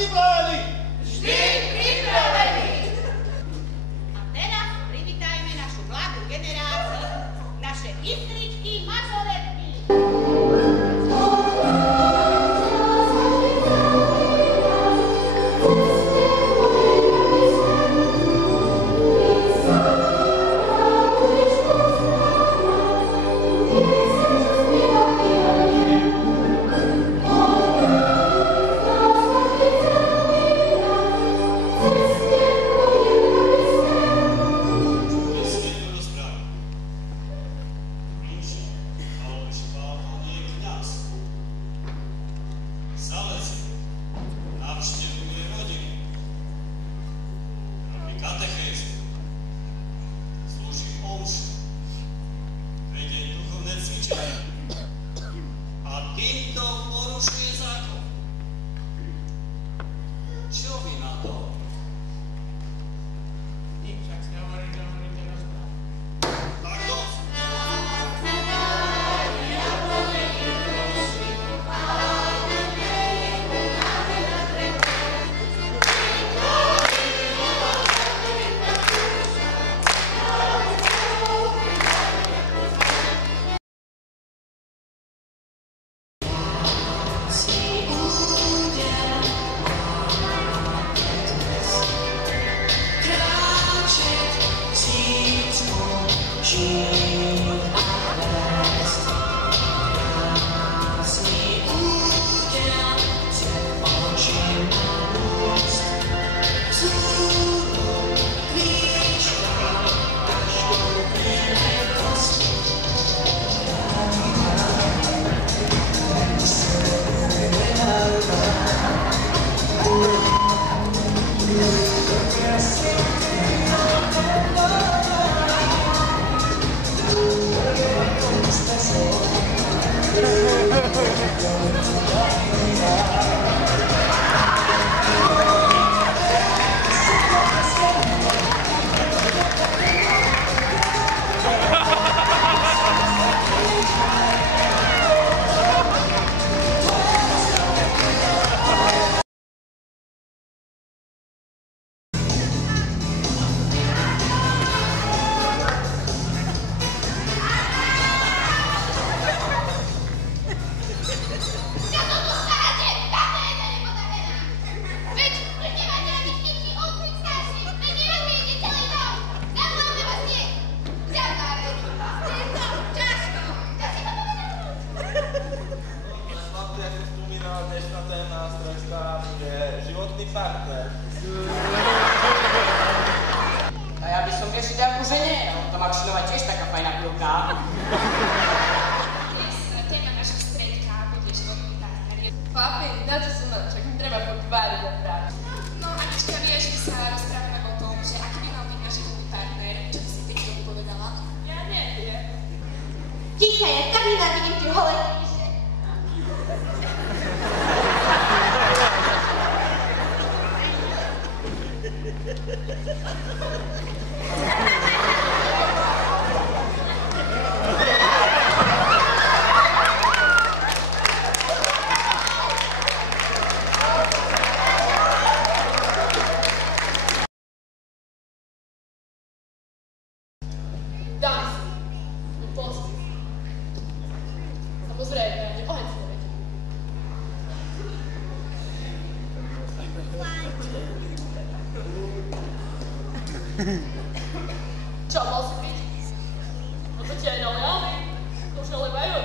pripravení! Vždy pripravení! A teraz privítajme našu mladú generáciu, naše iskričky mazoretky. Čo, mal si piť? No to ti aj naliali. To už nalevajú.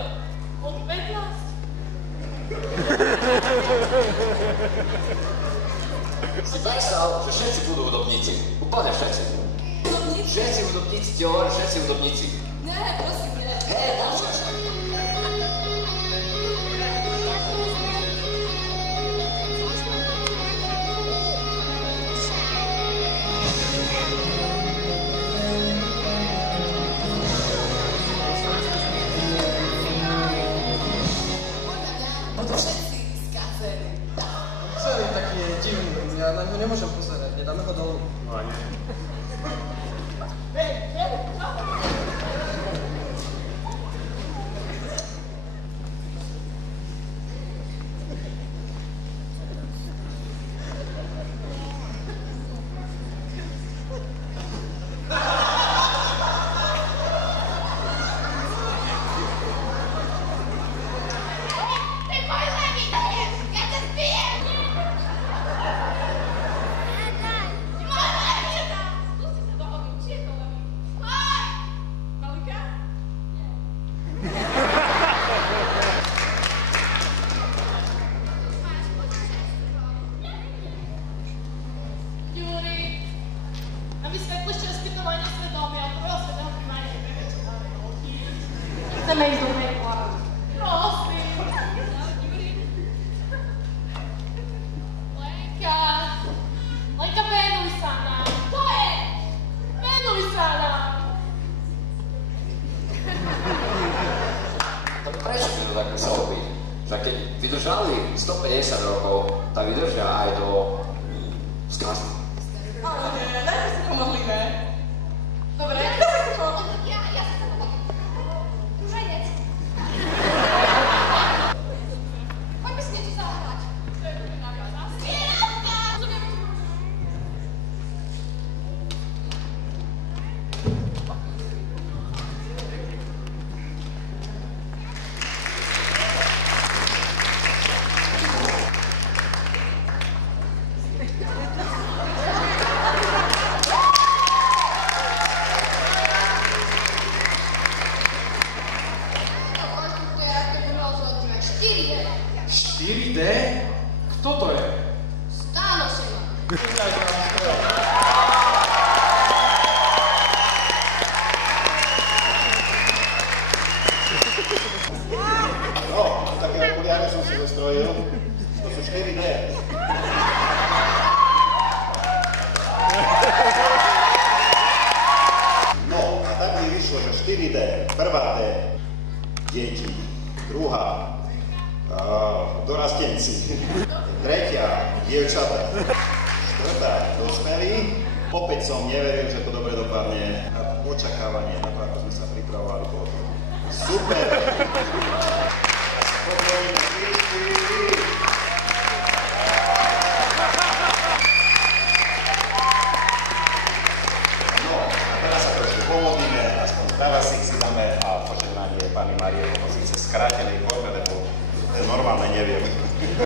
Od 15. Si predstav, že všetci budú hudobníci. Úplne všetci. Hudobníci? Všetci hudobníci, ti hovorím, všetci hudobníci. Ne, prosím, ne. Hej, počkáš. Ja na ňo nemôžem pozerať, nedáme ho dolu. No a nie. Juri, a vysvetliš rozpytovanie svedomia, prvého svetého príjmania neviete, máme veľký. Chceme ísť do pekla. Prosím. Juri. Lenka, venuj sa nám. To je! Venuj sa nám. Tak prečo by to tak muselo byť? Že keď vydržali 150 rokov, tak vydržia aj do skazy. Ale nie, najprv si pomohli, ne? Dobre, Ja sa to pomôžem. Druženec. Poďme si niečo zahrať. Zvieratka! Konštruktuje, 4D? Kto to je? Stáno se ma. No, také okuliare som si zostrojil. To sú 4D. No, a tak mi vyšlo, že 4D. Prvá D, deti. Druhá, dorastenci. Tretia, dievčatá. Štvrtá, dospelí. Opäť som neveril, že to dobre dopadne. A očakávanie, na to, ako sme sa pripravovali, bolo to super. Spokojne, no, a teraz sa trošku pomodlíme, aspoň zdravasík si dáme a požehnanie Panny Márie Pomocnice v skrátenej forme, lebo to je normálne, neviem.